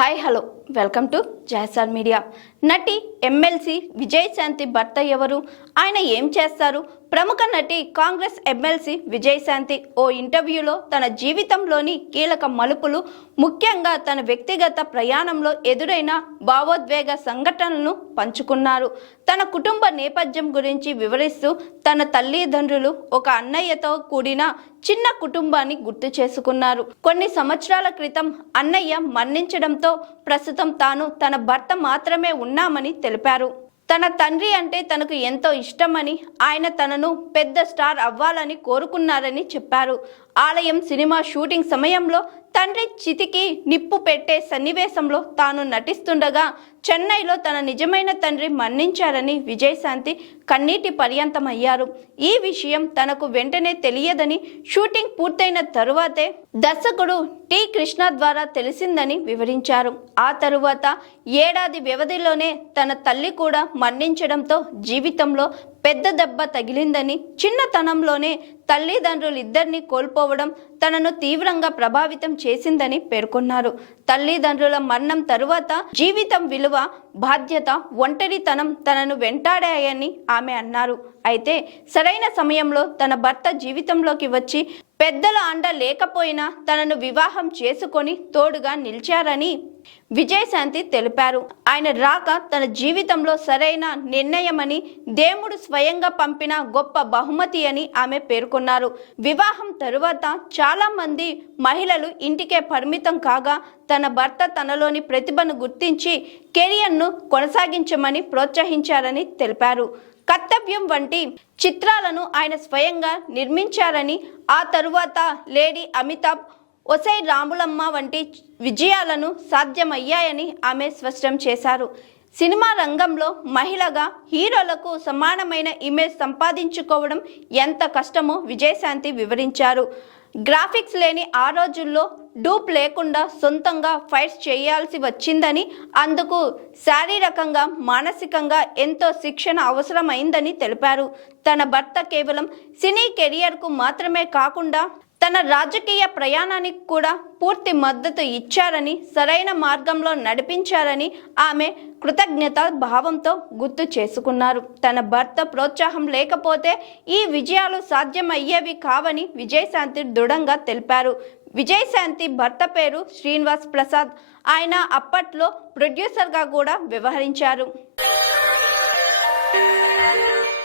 Hi hello welcome to జాసార్ media నటి MLC Vijayashanti భర్త ఎవరు? ఆయన ఏం చేస్తారు? ప్రముఖ నటి కాంగ్రెస్ ఎమ్మెల్సీ విజయశాంతి ఓ ఇంటర్వ్యూలో తన జీవితంలోని కీలక మలుపులు ముఖ్యంగా తన వ్యక్తిగత ప్రయాణంలో ఎదురైన భావోద్వేగ సంఘటనలను పంచుకున్నారు. తన కుటుంబ నేపథ్యం గురించి వివరిస్తూ తన తల్లిదండ్రులు ఒక అన్నయ్యతో కూడిన చిన్న కుటుంబాన్ని గుర్తు చేసుకున్నారు. కొన్ని సంవత్సరాల క్రితం అన్నయ్య మరణించడంతో ప్రస్తుతం తాను తన భర్త మాత్రమే ఉన్నామని తెలిపారు. తన తండ్రి అంటే తనకు ఎంతో ఇష్టమని ఆయన తనను పెద్ద స్టార్ అవ్వాలని కోరుకున్నారని చెప్పారు. ఆలయం సినిమా షూటింగ్ సమయంలో తండ్రి చితికి నిప్పు పెట్టే సన్నివేశంలో తాను నటిస్తుండగా చెన్నైలో తన నిజమైన తండ్రి మరణించారని విజయశాంతి కన్నీటి పర్యంతమయ్యారు. ఈ విషయం తనకు వెంటనే తెలియదని షూటింగ్ పూర్తయిన తరువాతే దర్శకుడు టి కృష్ణ ద్వారా తెలిసిందని వివరించారు. ఆ తరువాత ఏడాది వ్యవధిలోనే తన తల్లి కూడా మరణించడంతో జీవితంలో పెద్ద దెబ్బ తగిలిందని చిన్నతనంలోనే తల్లిదండ్రులిద్దరినీ కోల్పోవడం తనను తీవ్రంగా ప్రభావితం చేసిందని పేర్కొన్నారు. తల్లిదండ్రుల మరణం తరువాత జీవితం విలువ బాధ్యత ఒంటరితనం తనను వెంటాడాయని ఆమె అన్నారు. అయితే సరైన సమయంలో తన భర్త జీవితంలోకి వచ్చి పెద్దల అండ లేకపోయినా తనను వివాహం చేసుకొని తోడుగా నిలిచారని విజయశాంతి తెలిపారు. ఆయన రాక తన జీవితంలో సరైన నిర్ణయమని దేవుడు స్వయంగా పంపిన గొప్ప బహుమతి అని ఆమె పేర్కొన్నారు. వివాహం తరువాత చాలా మంది మహిళలు ఇంటికే పరిమితం కాగా తన తన భర్త తనలోని ప్రతిభను గుర్తించి కెరియర్ను కొనసాగించమని ప్రోత్సహించారని తెలిపారు. కర్తవ్యం వంటి చిత్రాలను ఆయన స్వయంగా నిర్మించారని ఆ తరువాత లేడీ అమితాబ్ ఒసై రాములమ్మ వంటి విజయాలను సాధ్యమయ్యాయని ఆమె స్పష్టం చేశారు. సినిమా రంగంలో మహిళగా హీరోలకు సమానమైన ఇమేజ్ సంపాదించుకోవడం ఎంత కష్టమో విజయశాంతి వివరించారు. గ్రాఫిక్స్ లేని ఆ రోజుల్లో డూప్ లేకుండా సొంతంగా ఫైట్స్ చేయాల్సి వచ్చిందని అందుకు శారీరకంగా మానసికంగా ఎంతో శిక్షణ అవసరమైందని తెలిపారు. తన భర్త కేవలం సినీ కెరియర్కు మాత్రమే కాకుండా తన రాజకీయ ప్రయాణానికి కూడా పూర్తి మద్దతు ఇచ్చారని సరైన మార్గంలో నడిపించారని ఆమె కృతజ్ఞత భావంతో గుర్తు చేసుకున్నారు. తన భర్త ప్రోత్సాహం లేకపోతే ఈ విజయాలు సాధ్యమయ్యేవి కావని విజయశాంతి దృఢంగా తెలిపారు. విజయశాంతి భర్త పేరు శ్రీనివాస్ ప్రసాద్. ఆయన అప్పట్లో ప్రొడ్యూసర్గా కూడా వ్యవహరించారు.